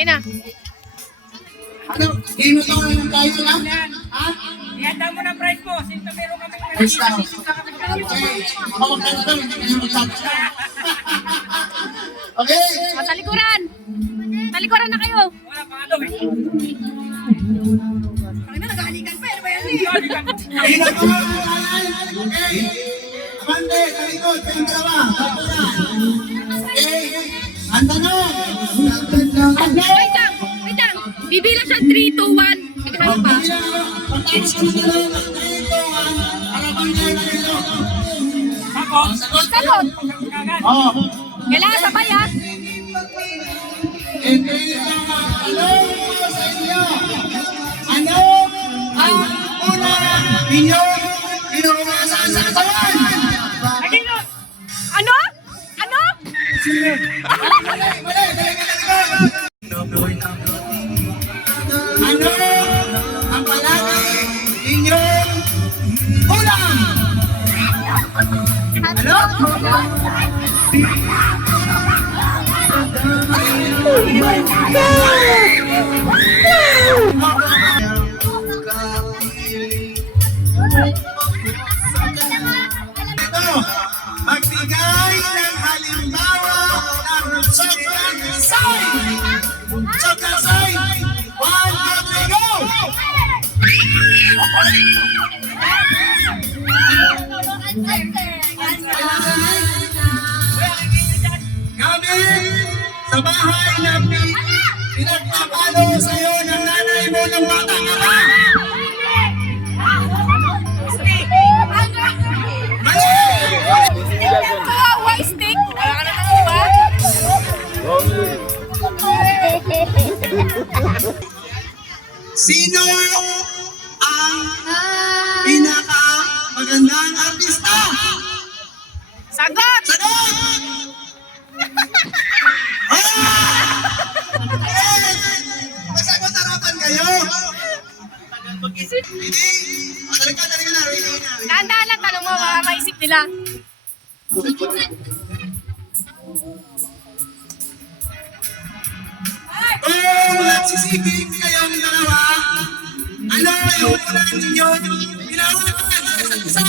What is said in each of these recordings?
Okay na. Ano? Inutawan lang tayo lang? Ha? Ihanda mo na price mo. Sinto meron kami Ayos lang. Okay. Hawak na ito. Hindi kayo magsabi. Okay. O, talikuran. Talikuran na kayo. Wala pa ano eh. Ang na, nag-aalikan pa. Ano ba yan? Inutawan lang tayo. Okay. Amande, talikod, kayong dalawa. Okay. Handa na. Wait lang. Wait lang. Bibilang siya 3, 2, 1. Naghahanap pa. Pataas ka na lang. 3, 2, 1. Para bangay na ito. Sagot. Sagot. Oh. Kailangan sabay ha. Hindi naman. Ano po sa inyo? Ano ang una ninyo inuumasan sa katawan? Naginot! Ano? Ano? Ano ang palagi inyong ulam? Ano? Ito, magbigay ng halimbawa ng Chokasay! Chokasay! 1, 2, 3, go! Gabi, sa bahay na pinagpapalo sa'yo ng nanay mo ng bata ka ba? Mali! Kawawa stick. Wala ka naman ba? Sino ang pinaka magandang artista? Sagot! Sagot! Masagot harapan kayo? Hindi. Dali ka na. Tandaan lang tanong mo, baka maisip nila. Kung nagsisiping kayong dalawa, ano yung ulan ninyo? Ilawan ko kayo sa isa't isa.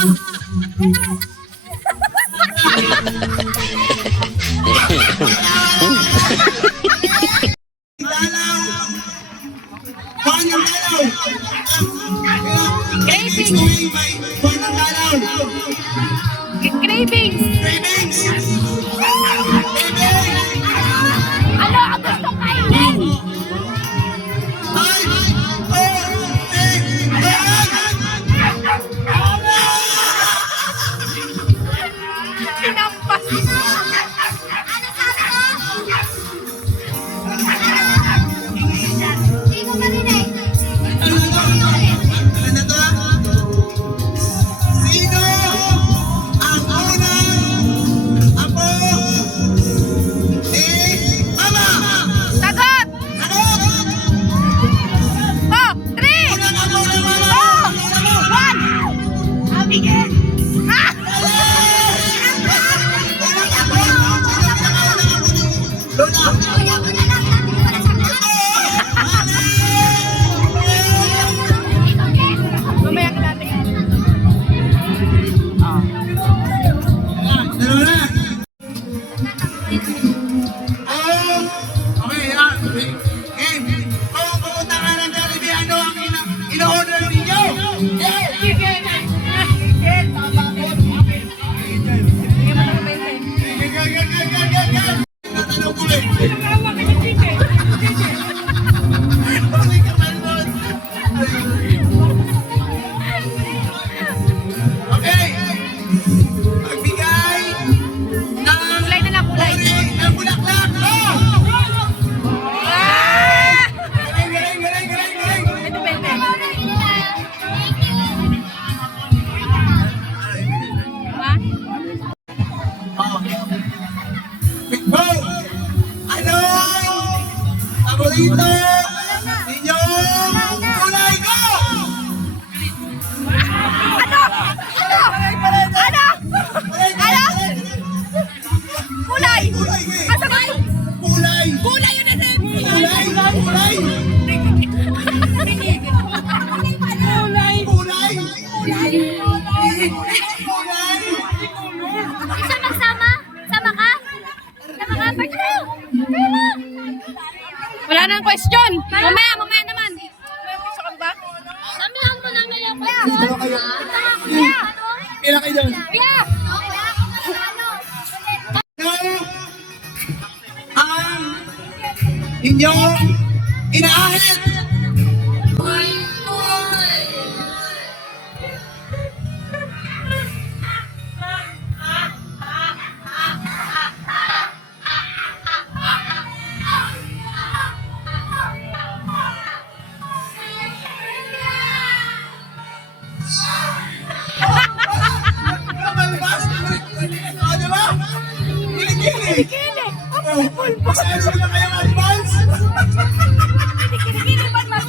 Dalaw. Buwan ng dalaw. Cravings. Buwan ng dalaw. Cravings. Cravings. Ano ang gustong kainin? Kinampas. Sino ang unang apo ni Mama? Sagot! Sagot! 4, 3, Unang apo ni Mama! 2, 1. Abigin! Ha? Unang apo! Sino ang unang apo ni Lola? Mamaya ka natin. Dalawa na. Okay, yan. Okay. Kung pupunta ka ng Jollibee, ano ang ino-order ninyo? Tatanong ko eh. Huli ka pa naman. Okay. Magbigay ng Kulay na lang, kulay. ng bulaklak. Go! Ah! Galing. Ito, Bente. Ha? Big Bo! Ano? Paborito ninyong kulay ko! Ano? Ano? Ano? Ano? Kulay! Kulay eh! Asa ba? Kulay! Kulay yun na Kulay! Wala nang question. Mamaya naman. May question ka ba? Sabihan mo namin yung Dito kayo. Pila kayo doon. Kuya! Ang inyong inaahit. Malbas! Ano ba? Kilikili! Pasaya sila kayong advance! Kinikili ba mas?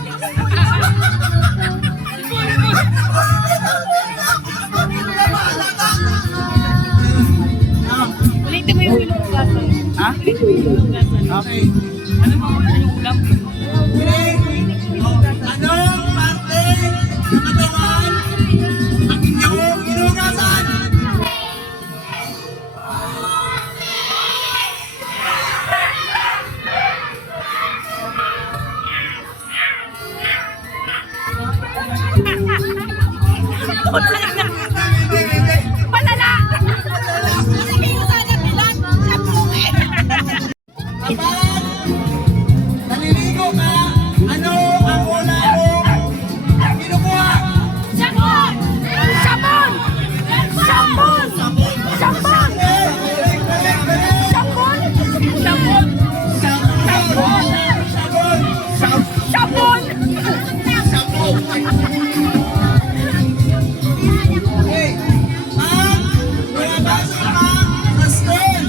Ulitin mo yung inuugasan. Ha? Okay. Ano ba yung ulam? Anong parte ng katawan ang inyong inugasan? Palala! Kapag naliligo ka, ano ang una mong kinukuha? Sabon! Sabon! Sabon! Sabon! Sabon! Sabon! Sabon! Okay. Pag lumabas ka sa school,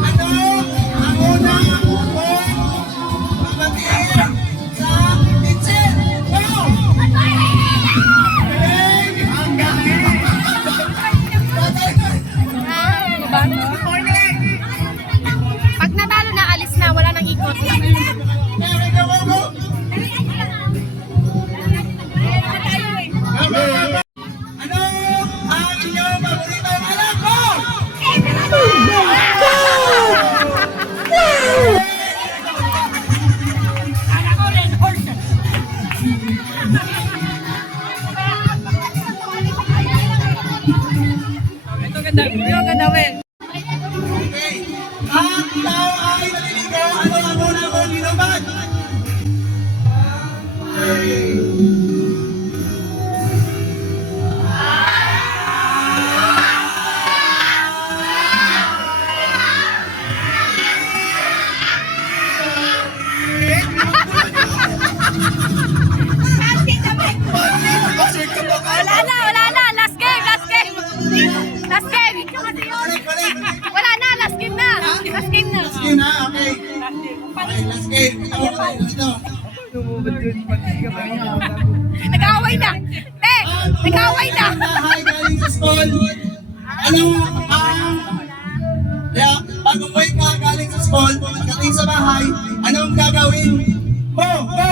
ano ang una mong babatiin sa teacher? Go! Pag natalo na, alis na. Wala nang ikot. Ano ang inyong paboritong anak ko? Kala ko red horse. Ito ganda. Ito ganda, Wel. Okay. Ang ikaw ay naliligo, ano ang una mong binubad? Wala na. Last game. Last game. Wala na, last game na. Last game na. Last game na, okay. Okay, last game. Ito, ito. Nag-away na. Nag-away na. Bahay galing sa school. Ano ang... Kaya, bago uwi ka galing sa school, galing sa bahay, anong gagawin mo? Go!